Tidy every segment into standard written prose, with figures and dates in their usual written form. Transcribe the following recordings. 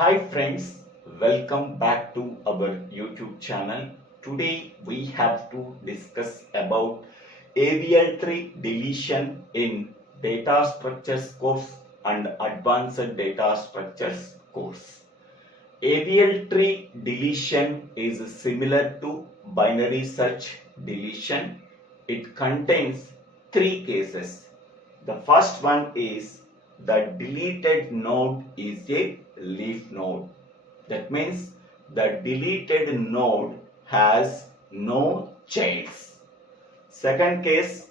Hi friends, welcome back to our YouTube channel. Today we have to discuss about AVL tree deletion in data structures course and advanced data structures course. AVL tree deletion is similar to binary search deletion. It contains three cases. The first one is the deleted node is a leaf node. That means the deleted node has no childs. Second case,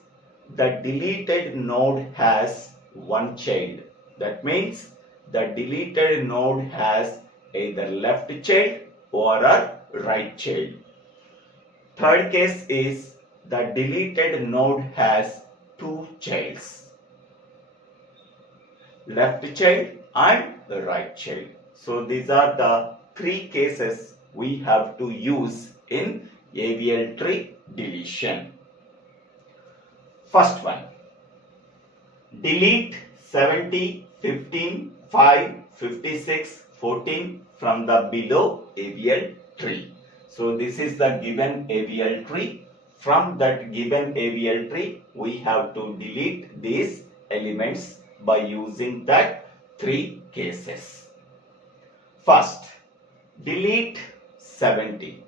the deleted node has one child. That means the deleted node has either left child or a right child. Third case is the deleted node has two childs, left child and the right child. So these are the three cases we have to use in AVL tree deletion. First one, delete 70, 15, 5, 56, 14 from the below AVL tree. So this is the given AVL tree. From that given AVL tree, we have to delete these elements by using that three cases. First, delete 70.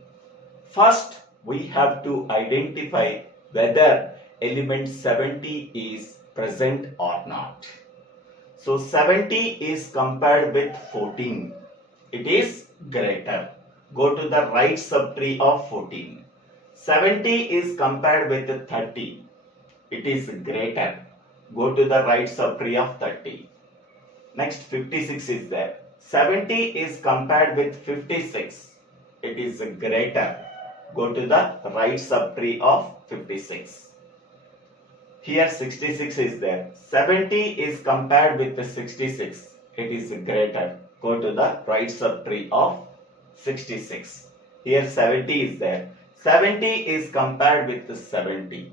First, we have to identify whether element 70 is present or not. So 70 is compared with 14. It is greater. Go to the right subtree of 14. 70 is compared with 30. It is greater. Go to the right subtree of 30. Next 56 is there. 70 is compared with 56. It is greater. Go to the right subtree of 56. Here 66 is there. 70 is compared with 66. It is greater. Go to the right subtree of 66. Here 70 is there. 70 is compared with 70.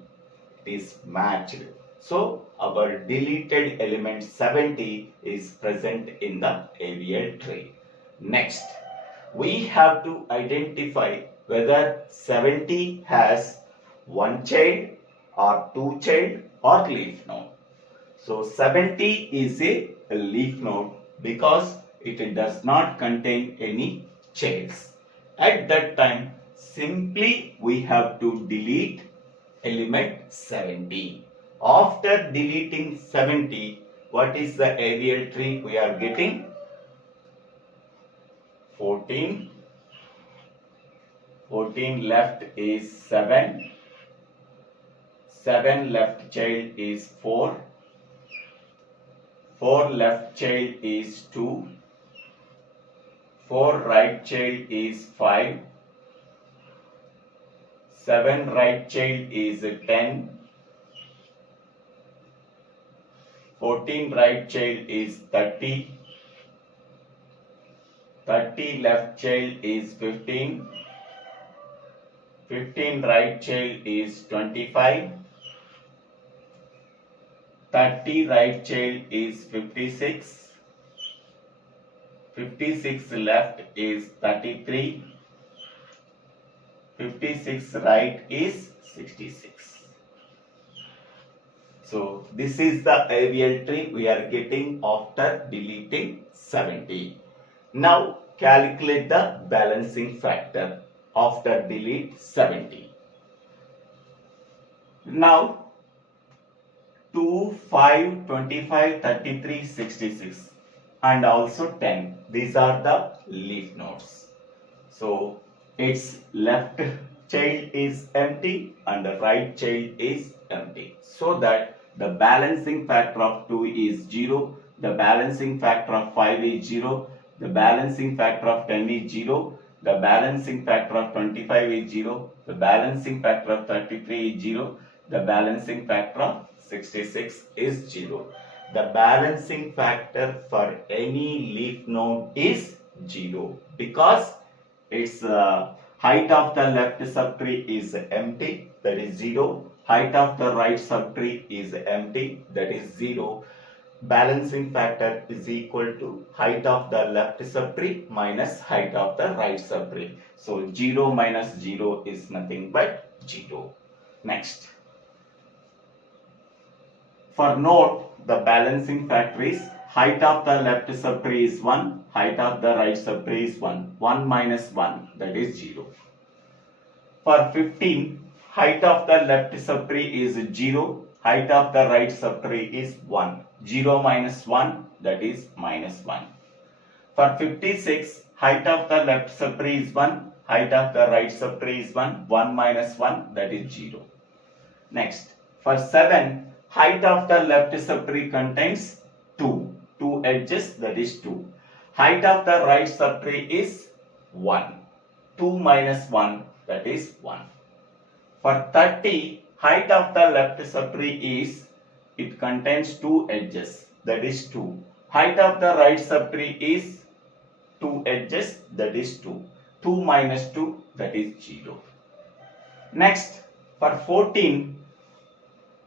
It is matched. So our deleted element 70 is present in the AVL tree. Next, we have to identify whether 70 has one child or two child or leaf node. So 70 is a leaf node because it does not contain any childs. At that time, simply we have to delete element 70. After deleting 70, what is the AVL tree we are getting? 14. 14 left is 7. 7 left child is 4. 4 left child is 2. 4 right child is 5. 7 right child is 10. 14 right child is 30. 30 left child is 15. 15 right child is 25. 30 right child is 56. 56 left is 33. 56 right is 66. So this is the AVL tree we are getting after deleting 70. Now calculate the balancing factor after delete 70. Now 2, 5, 25, 33, 66 and also 10. These are the leaf nodes. So its left child is empty and the right child is empty. So that the balancing factor of 2 is 0, the balancing factor of 5 is 0, the balancing factor of 10 is 0, the balancing factor of 25 is 0, the balancing factor of 33 is 0, the balancing factor of 66 is 0. The balancing factor for any leaf node is 0 because its height of the left subtree is empty, that is 0. Height of the right subtree is empty, that is 0. balancing factor is equal to height of the left subtree minus height of the right subtree. So 0 minus 0 is nothing but 0. Next. For note, the balancing factor is height of the left subtree is 1, height of the right subtree is 1. 1 minus 1, that is 0. For 15, height of the left subtree is 0, height of the right subtree is 1. 0 minus 1, that is minus 1. For 56, height of the left subtree is 1, height of the right subtree is 1. 1 minus 1, that is 0. Next, for 7, height of the left subtree contains 2. 2 edges, that is 2. Height of the right subtree is 1. 2 minus 1, that is 1. For 30, height of the left subtree is, it contains 2 edges, that is 2. Height of the right subtree is 2 edges, that is 2. 2 minus 2, that is 0. Next, for 14,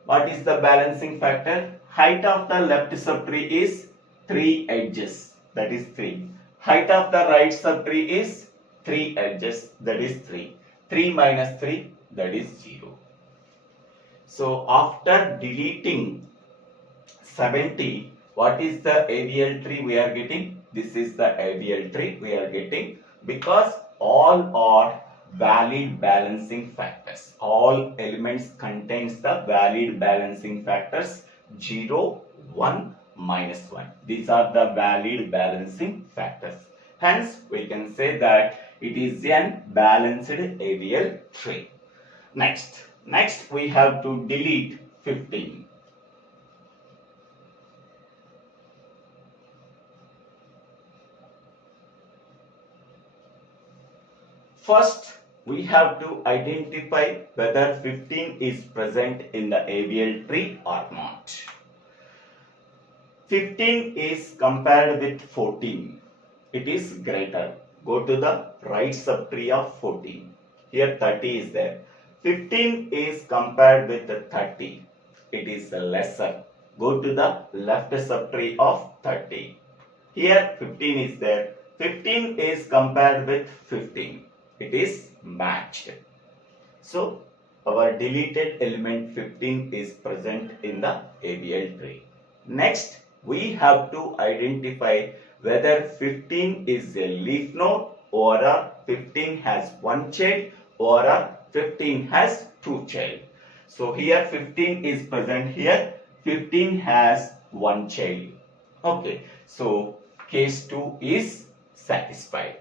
what is the balancing factor? Height of the left subtree is 3 edges, that is 3. Height of the right subtree is 3 edges, that is 3. 3 minus 3, that is 0. So after deleting 70, what is the AVL tree we are getting? This is the AVL tree we are getting because all are valid balancing factors. All elements contains the valid balancing factors 0, 1, minus 1. These are the valid balancing factors. Hence, we can say that it is an balanced AVL tree. Next we have to delete 15. First, we have to identify whether 15 is present in the AVL tree or not. 15 is compared with 14. It is greater. Go to the right subtree of 14. Here 30 is there. 15 is compared with 30. It is lesser. Go to the left subtree of 30. Here 15 is there. 15 is compared with 15. It is matched. So our deleted element 15 is present in the AVL tree. Next, we have to identify whether 15 is a leaf node or a 15 has one child or a 15 has two child. So here 15 is present here. 15 has one child. Okay. So case 2 is satisfied.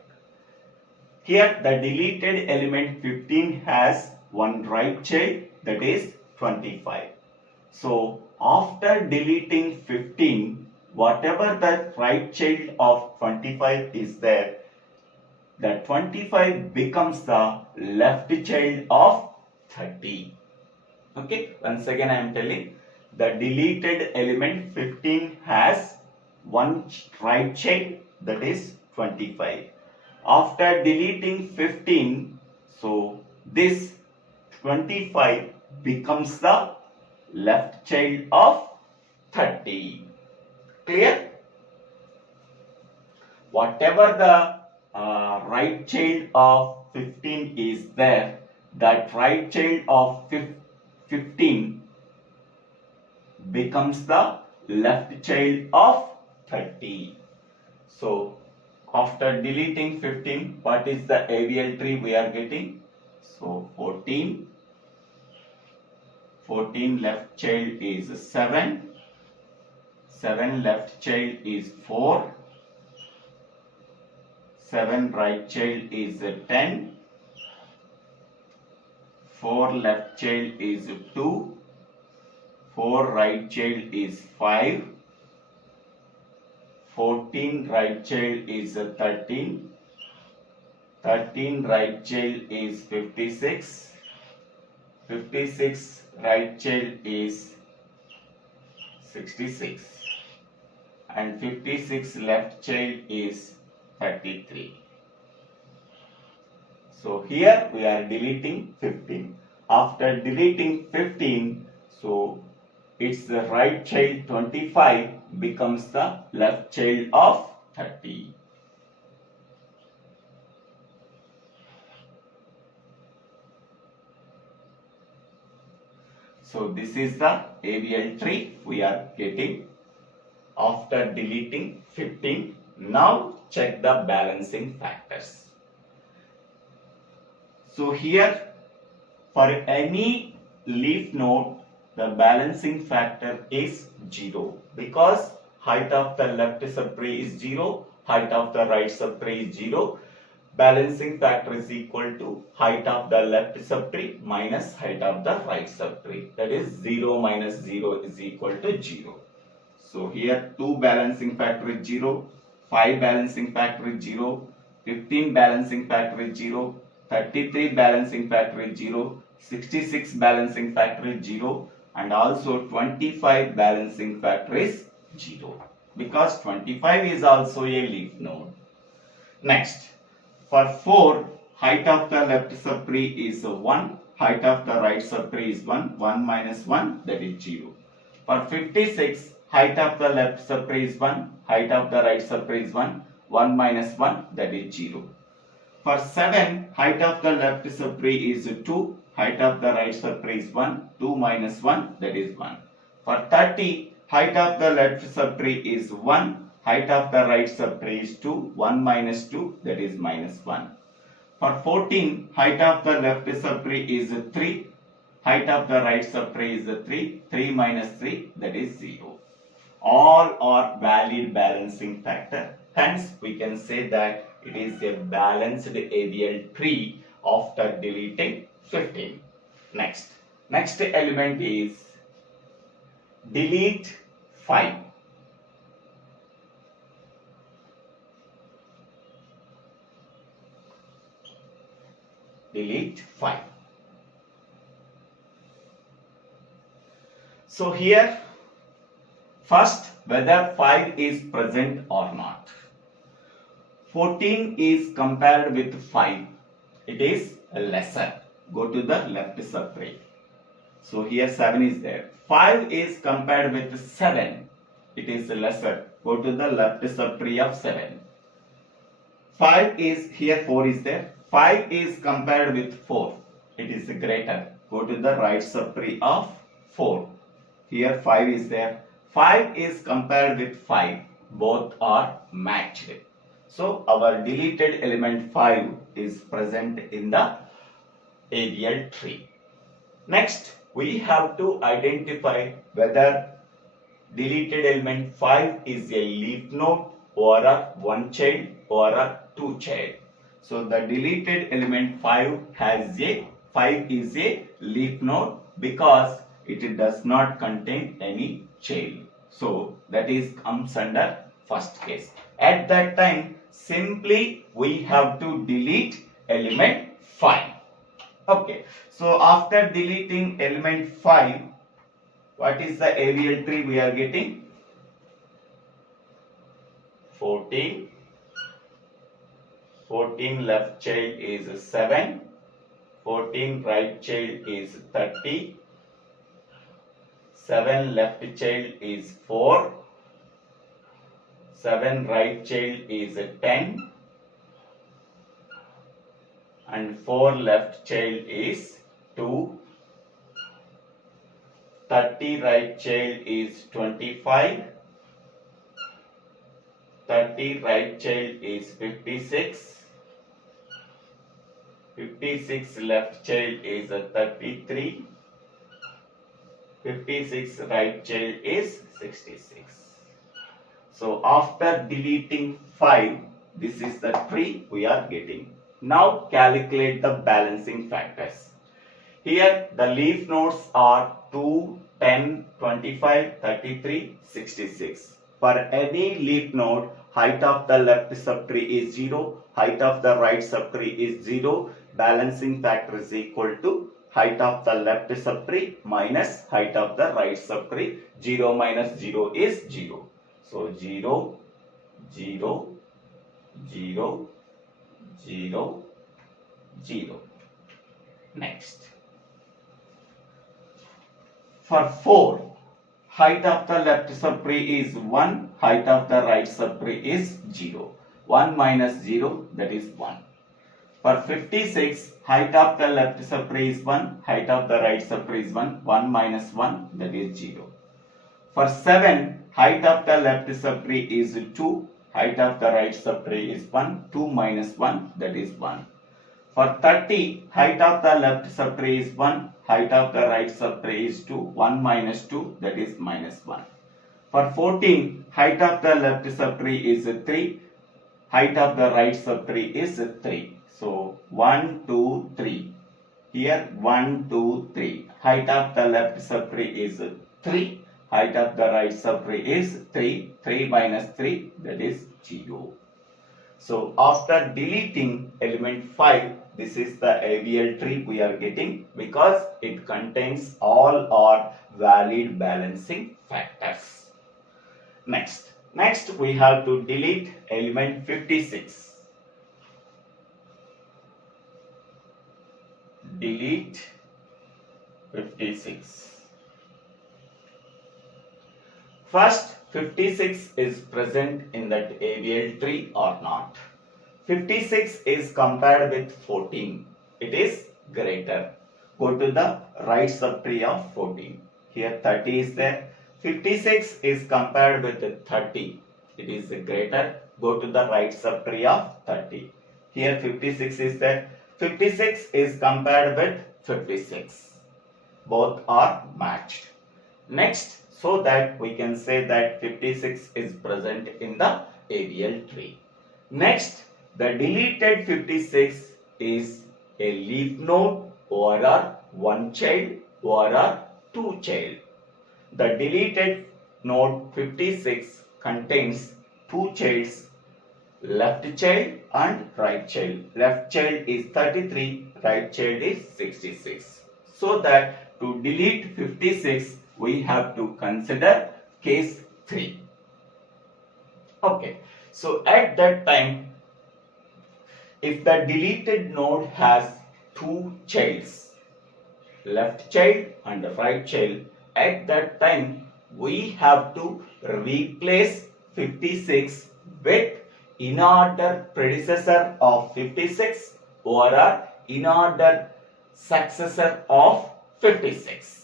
Here the deleted element 15 has one right child, that is 25. So after deleting 15, whatever the right child of 25 is there, the 25 becomes the left child of 30. Okay, once again I am telling, the deleted element 15 has one right child, that is 25. After deleting 15, so this 25 becomes the left child of 30. Clear? Whatever the right child of 15 is there, that right child of 15 becomes the left child of 30. So after deleting 15, what is the AVL tree we are getting? So 14 left child is 7 left child is 4, 7 right child is 10, 4 left child is 2, 4 right child is 5, 14 right child is 13, 13 right child is 56, 56 right child is 66, and 56 left child is 33. So here we are deleting 15. After deleting 15, so its the right child 25 becomes the left child of 30. So this is the AVL tree we are getting after deleting 15. Now check the balancing factors. So here for any leaf node the balancing factor is 0 because height of the left subtree is 0, height of the right subtree is 0. Balancing factor is equal to height of the left subtree minus height of the right subtree. That is 0 minus 0 is equal to 0. So here 2 balancing factor is 0, 5 balancing factor is 0, 15 balancing factor is 0, 33 balancing factor is 0, 66 balancing factor is 0 and also 25 balancing factor is 0 because 25 is also a leaf node. Next, for 4, height of the left subtree is 1, height of the right subtree is 1, 1 minus 1 that is 0. For 56, height of the left subtree is 1, height of the right subtree is 1, 1 minus 1 that is 0. For 7, height of the left subtree is 2, height of the right subtree is 1, 2 minus 1 that is 1. For 30, height of the left subtree is 1, height of the right subtree is 2, 1 minus 2 that is minus 1. For 14, height of the left subtree is 3, height of the right subtree is 3, 3 minus 3 that is 0. All are valid balancing factor. Hence, we can say that it is a balanced AVL tree after deleting 15. Next element is delete 5. Delete 5. So here, first whether 5 is present or not. 14 is compared with 5. It is lesser. Go to the left subtree. So here 7 is there. 5 is compared with 7. It is lesser. Go to the left subtree of 7. 5 is here 4 is there. 5 is compared with 4. It is greater. Go to the right subtree of 4. Here 5 is there. 5 is compared with 5. Both are matched. So our deleted element 5 is present in the AVL tree. Next, we have to identify whether deleted element 5 is a leaf node or a one child or a two child. So the deleted element 5 is a leaf node because it does not contain any child. So that is comes under first case. At that time, simply we have to delete element 5. Okay. So after deleting element 5, what is the AVL tree we are getting? 14. 14 left child is 7. 14 right child is 30. 7 left child is 4. 7 right child is 10. And 4 left child is 2. 30 right child is 25. 30 right child is 56. 56 left child is 33. 56 right child is 66. So after deleting 5, this is the tree we are getting. Now calculate the balancing factors. Here the leaf nodes are 2, 10, 25, 33, 66. For any leaf node, height of the left subtree is 0, height of the right subtree is 0. Balancing factor is equal to height of the left subtree minus height of the right subtree. 0 minus 0 is 0. So 0, 0, 0, 0, 0. Next. For 4, height of the left subtree is 1, height of the right subtree is 0. 1 minus 0, that is 1. For 56, height of the left subtree is 1, height of the right subtree is 1. 1 minus 1, that is 0. For 7, height of the left subtree is 2, height of the right subtree is 1. 2 minus 1, that is 1. For 30, height of the left subtree is 1, height of the right subtree is 2. 1 minus 2, that is minus 1. For 14, height of the left subtree is 3, height of the right subtree is 3. So 1, 2, 3. Here 1, 2, 3. Height of the left subtree is 3. Height of the right subtree is 3. 3 minus 3, that is 0. So after deleting element 5, this is the AVL tree we are getting because it contains all our valid balancing factors. Next we have to delete element 56. Delete 56. First, 56 is present in that AVL tree or not. 56 is compared with 14. It is greater. Go to the right subtree of 14. Here 30 is there. 56 is compared with 30. It is greater. Go to the right subtree of 30. Here 56 is there. 56 is compared with 56. Both are matched. Next, so that we can say that 56 is present in the AVL tree. Next, the deleted 56 is a leaf node or one child or two child. The deleted node 56 contains two childs, left child and right child. Left child is 33, right child is 66. So that to delete 56, we have to consider case 3. Okay, so at that time, if the deleted node has two childs, left child and right child, at that time we have to replace 56 with in-order predecessor of 56 or in-order successor of 56.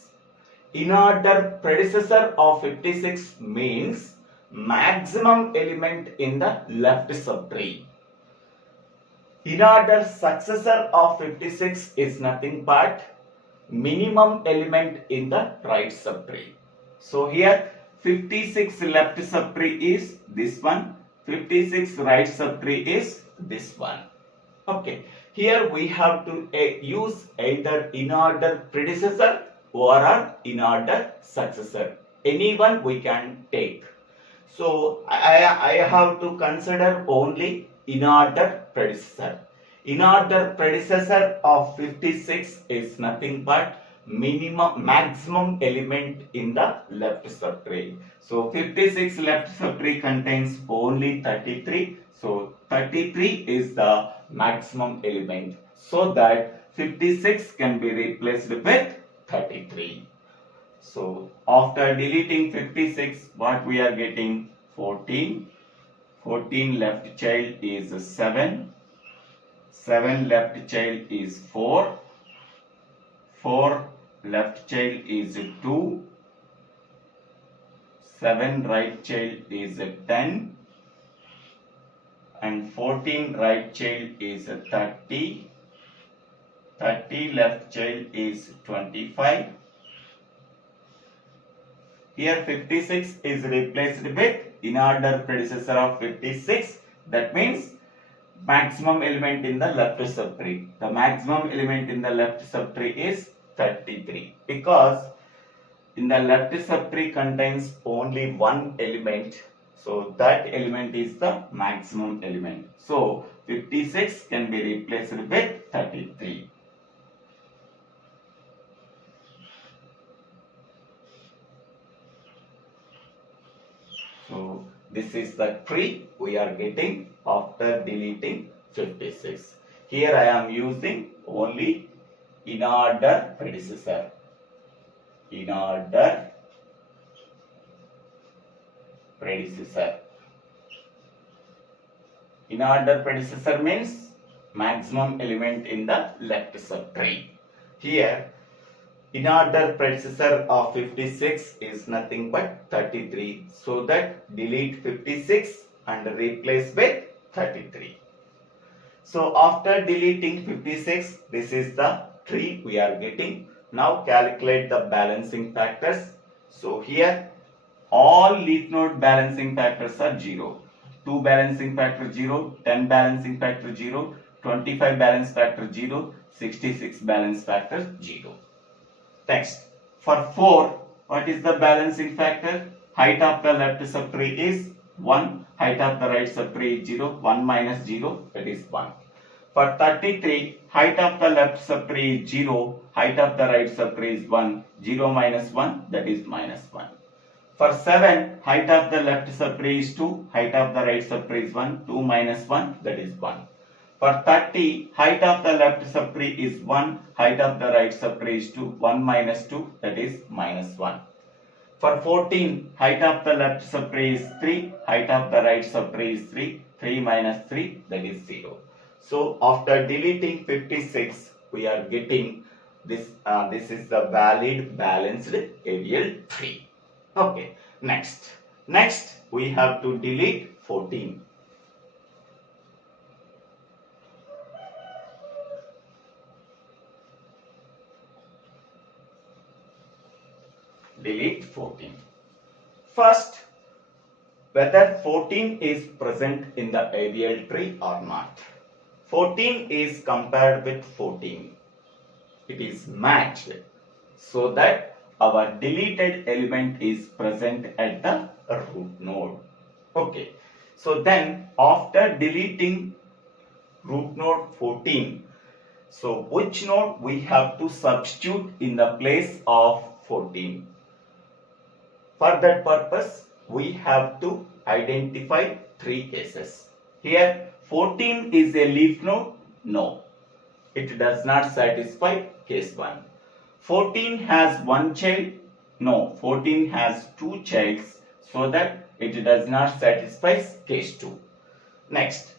In-order predecessor of 56 means maximum element in the left subtree. In-order successor of 56 is nothing but minimum element in the right subtree. So here 56 left subtree is this one, 56 right subtree is this one. Okay, here we have to use either in-order predecessor or in-order successor. Anyone we can take. So I have to consider only in-order predecessor. In-order predecessor of 56 is nothing but maximum element in the left subtree. So 56 left subtree contains only 33. So 33 is the maximum element. So that 56 can be replaced with 33. So after deleting 56, what we are getting? 14. 14 left child is 7. 7 left child is 4. 4 left child is 2. 7 right child is 10. And 14 right child is 30. 30 left child is 25. Here 56 is replaced with in-order predecessor of 56. That means maximum element in the left subtree. The maximum element in the left subtree is 33 because in the left subtree contains only one element. So that element is the maximum element. So 56 can be replaced with 33. So this is the tree we are getting after deleting 56. Here I am using only in order predecessor. In order predecessor. In-order predecessor means maximum element in the left subtree. Here, in-order predecessor of 56 is nothing but 33. So that delete 56 and replace with 33. So after deleting 56, this is the tree we are getting. Now calculate the balancing factors. So here all leaf node balancing factors are 0. 2 balancing factor 0, 10 balancing factor 0, 25 balance factor 0, 66 balance factor 0. Next, for 4, what is the balancing factor? Height of the left subtree is 1, height of the right subtree is 0, 1 minus 0, that is 1. For 33, height of the left subtree is 0, height of the right subtree is 1, 0 minus 1, that is minus 1. For 7, height of the left subtree is 2, height of the right subtree is 1, 2 minus 1, that is 1. For 30, height of the left subtree is 1, height of the right subtree is 2, 1 minus 2, that is minus 1. For 14, height of the left subtree is 3, height of the right subtree is 3, 3 minus 3, that is 0. So after deleting 56, we are getting this, this is the valid balanced AVL tree. Okay, next we have to delete 14. Delete 14. First, whether 14 is present in the AVL tree or not. 14 is compared with 14. It is matched so that our deleted element is present at the root node. Okay, so then after deleting root node 14, so which node we have to substitute in the place of 14? For that purpose, we have to identify 3 cases. Here 14 is a leaf node? No, it does not satisfy case 1. 14 has 1 child? No, 14 has 2 childs, so that it does not satisfy case 2. Next,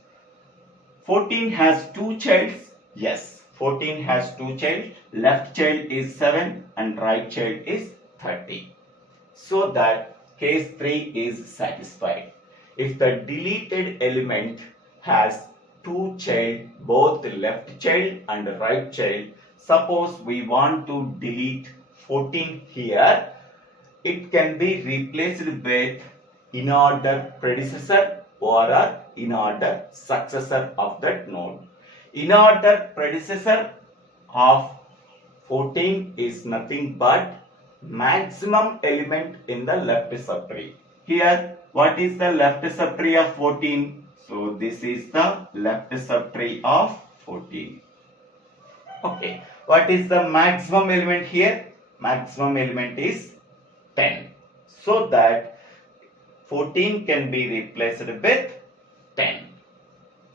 14 has 2 childs? Yes, 14 has 2 childs. Left child is 7 and right child is 30. So that case 3 is satisfied. If the deleted element has 2 child, both left child and right child, suppose we want to delete 14 here, it can be replaced with in-order predecessor or in-order successor of that node. In-order predecessor of 14 is nothing but maximum element in the left subtree. Here, what is the left subtree of 14? So, this is the left subtree of 14. Okay, what is the maximum element here? Maximum element is 10. So that 14 can be replaced with 10.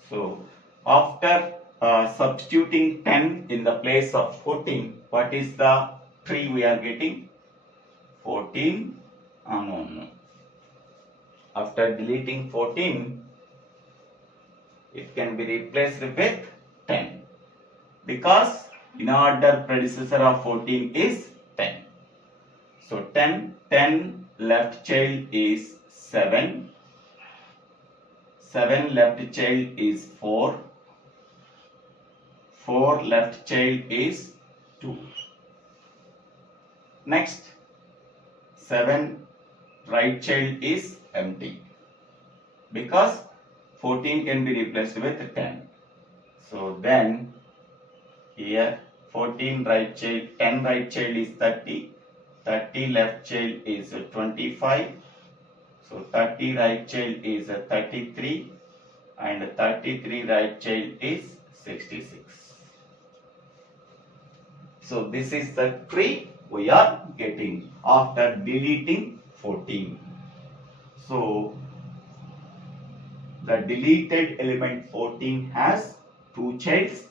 So after substituting 10 in the place of 14, what is the tree we are getting? 14. No. After deleting 14, it can be replaced with 10. Because in-order predecessor of 14 is 10. So 10 left child is 7. 7 left child is 4. 4 left child is 2. Next, 7 right child is empty. Because 14 can be replaced with 10. So then, here 14 right child, 10 right child is 30, 30 left child is 25, so 30 right child is 33 and 33 right child is 66. So this is the tree we are getting after deleting 14. So the deleted element 14 has 2 childs.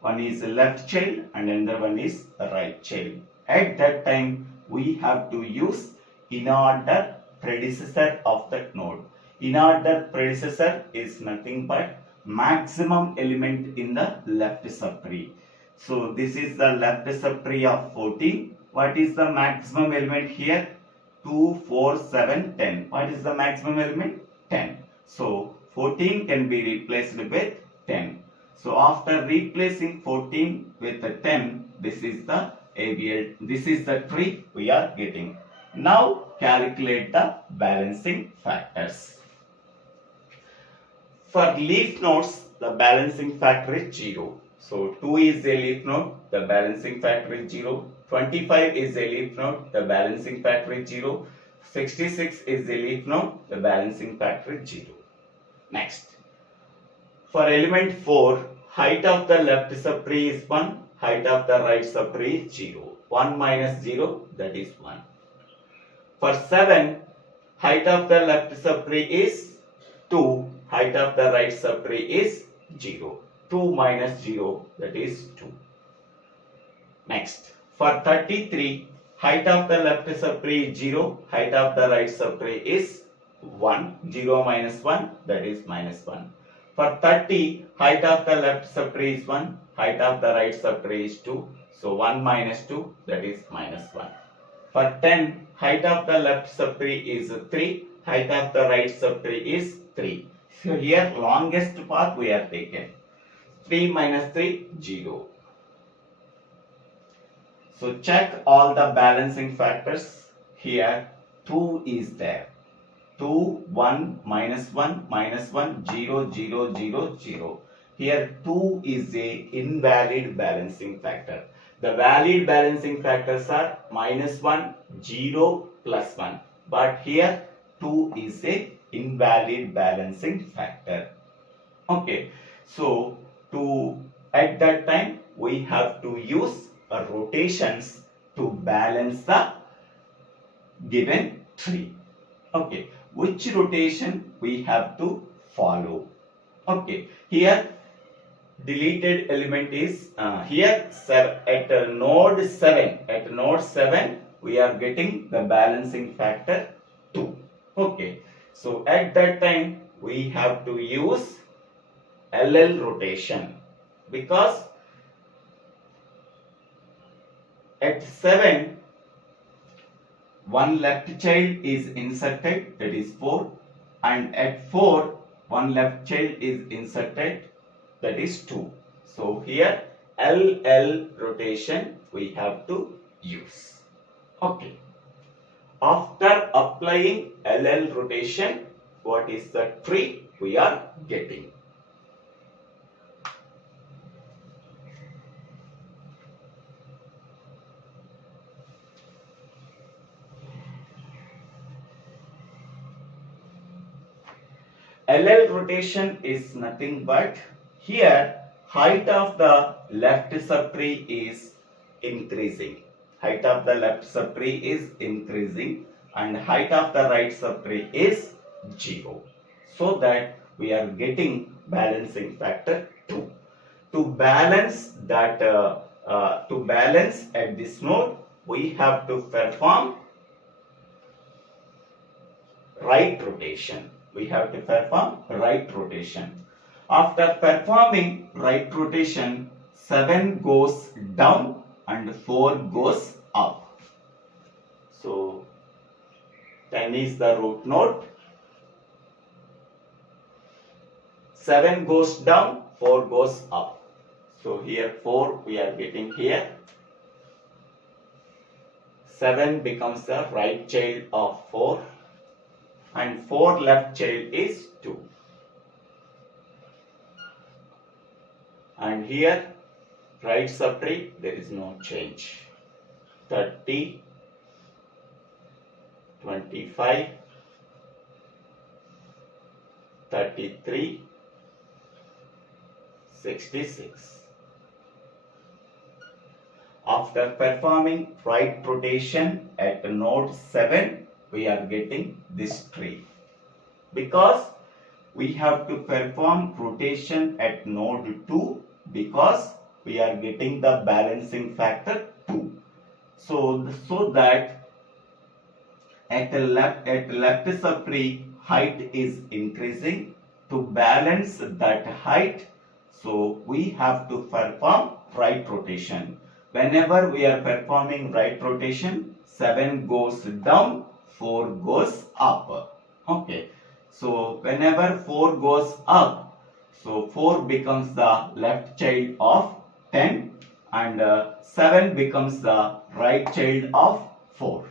One is a left child and another one is a right child. At that time, we have to use in-order predecessor of that node. In order, predecessor is nothing but maximum element in the left subtree. So this is the left subtree of 14. What is the maximum element here? 2, 4, 7, 10. What is the maximum element? 10. So 14 can be replaced with 10. So after replacing 14 with the 10, this is the AVL, this is the tree we are getting. Now calculate the balancing factors. For leaf nodes, the balancing factor is 0. So 2 is a leaf node, the balancing factor is 0. 25 is a leaf node, the balancing factor is 0. 66 is a leaf node, the balancing factor is 0. Next. For element 4, height of the left subtree is 1, height of the right subtree is 0. 1 minus 0, that is 1. For 7, height of the left subtree is 2, height of the right subtree is 0. 2 minus 0, that is 2. Next, for 33, height of the left subtree is 0, height of the right subtree is 1. 0 minus 1, that is minus 1. For 30, height of the left subtree is 1, height of the right subtree is 2. So 1 minus 2, that is minus 1. For 10, height of the left subtree is 3, height of the right subtree is 3. So here longest path we are taken. 3 minus 3, 0. So check all the balancing factors. Here 2 is there. 2, 1, minus 1, minus 1, 0, 0, 0, 0. Here 2 is a invalid balancing factor. The valid balancing factors are minus 1, 0, plus 1. But here 2 is a invalid balancing factor. Okay. So at that time we have to use rotations to balance the given tree. Okay. Which rotation we have to follow? Okay. Here deleted element is here at node 7. At node 7 we are getting the balancing factor 2. Okay. So at that time we have to use LL rotation, because at 7 one left child is inserted, that is 4, and at 4 one left child is inserted, that is 2. So here LL rotation we have to use. Okay. After applying LL rotation, what is the tree we are getting? LL rotation is nothing but here height of the left subtree is increasing. Height of the left subtree is increasing and height of the right subtree is 0. So that we are getting balancing factor 2. To balance that, to balance at this node, we have to perform right rotation. We have to perform right rotation. After performing right rotation, 7 goes down and 4 goes up. So 10 is the root node. 7 goes down, 4 goes up. So here 4 we are getting here. 7 becomes the right child of 4. And 4 left child is 2. And here right subtree there is no change. 30, 25, 33, 66. After performing right rotation at node 7, we are getting this tree. Because we have to perform rotation at node 2, because we are getting the balancing factor 2. So that at left subtree, height is increasing. To balance that height, so we have to perform right rotation. Whenever we are performing right rotation, 7 goes down, 4 goes up. Okay. So whenever 4 goes up, so 4 becomes the left child of 10 and 7 becomes the right child of 4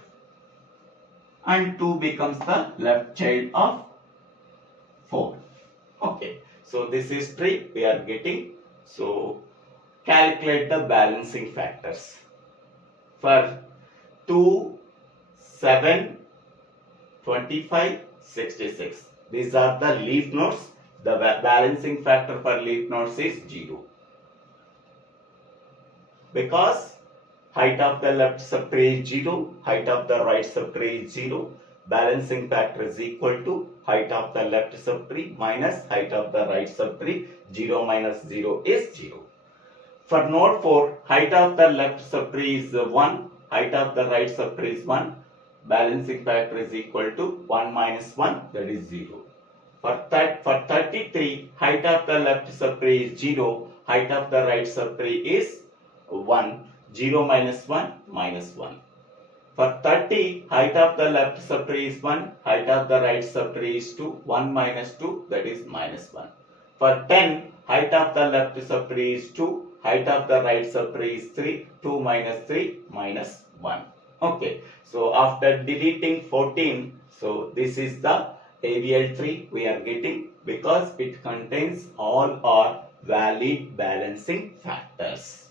and 2 becomes the left child of 4. Okay, so this is tree we are getting. So calculate the balancing factors for 2, 7, 25, 66. These are the leaf nodes. The balancing factor for leaf nodes is 0. Because height of the left subtree is 0, height of the right subtree is 0. Balancing factor is equal to height of the left subtree minus height of the right subtree. 0 minus 0 is 0. For node 4, height of the left subtree is 1, height of the right subtree is 1. Balancing factor is equal to 1 minus 1, that is 0. For 33, height of the left subtree is 0, height of the right subtree is 1. 0 minus 1 minus 1. For 30, height of the left subtree is 1, height of the right subtree is 2, 1 minus 2, that is minus 1. For 10, height of the left subtree is 2, height of the right subtree is 3, 2 minus 3 minus 1. Okay, so after deleting 14, so this is the AVL tree we are getting because it contains all our valid balancing factors.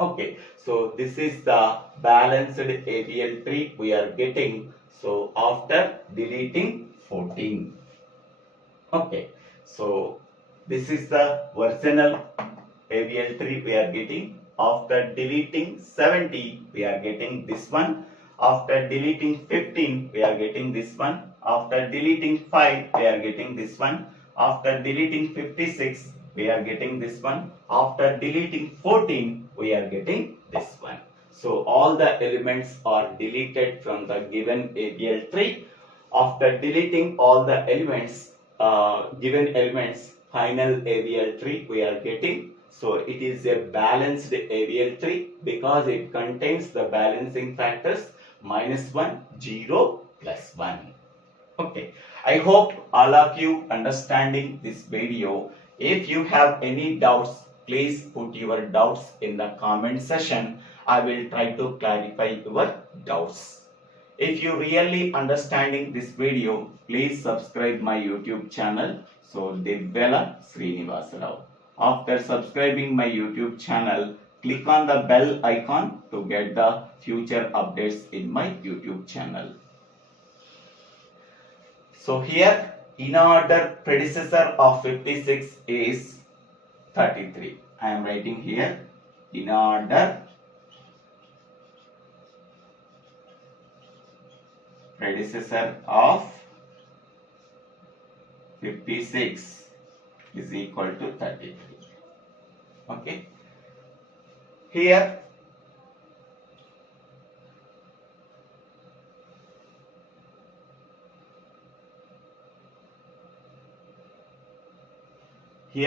Okay, so this is the balanced AVL tree we are getting. So after deleting 14. Okay, so this is the original AVL tree we are getting. After deleting 70, we are getting this one. After deleting 15, we are getting this one. After deleting 5, we are getting this one. After deleting 56, we are getting this one. After deleting 14, we are getting this one. So all the elements are deleted from the given AVL tree. After deleting all the elements, given elements, final AVL tree we are getting. So it is a balanced AVL tree because it contains the balancing factors -1, 0, +1. Okay, I hope all of you understanding this video. If you have any doubts, please put your doubts in the comment section. I will try to clarify your doubts. If you really understanding this video, please subscribe my YouTube channel. So Divvela Srinivasa. After subscribing my YouTube channel, click on the bell icon to get the future updates in my YouTube channel. So here, in order predecessor of 56 is 33. I am writing here, in order predecessor of 56 is equal to 33. Okay. Here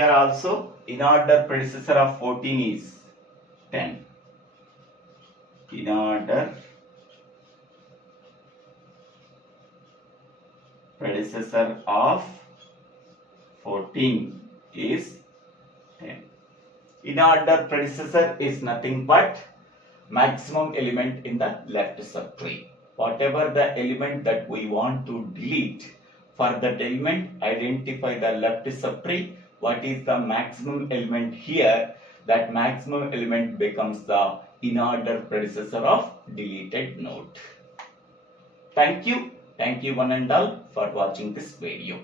also in order predecessor of 14 is 10. In order predecessor of 14 is 10. In order predecessor is nothing but maximum element in the left subtree. Whatever the element that we want to delete, for that element identify the left subtree. What is the maximum element here? That maximum element becomes the in order predecessor of deleted node. Thank you one and all for watching this video.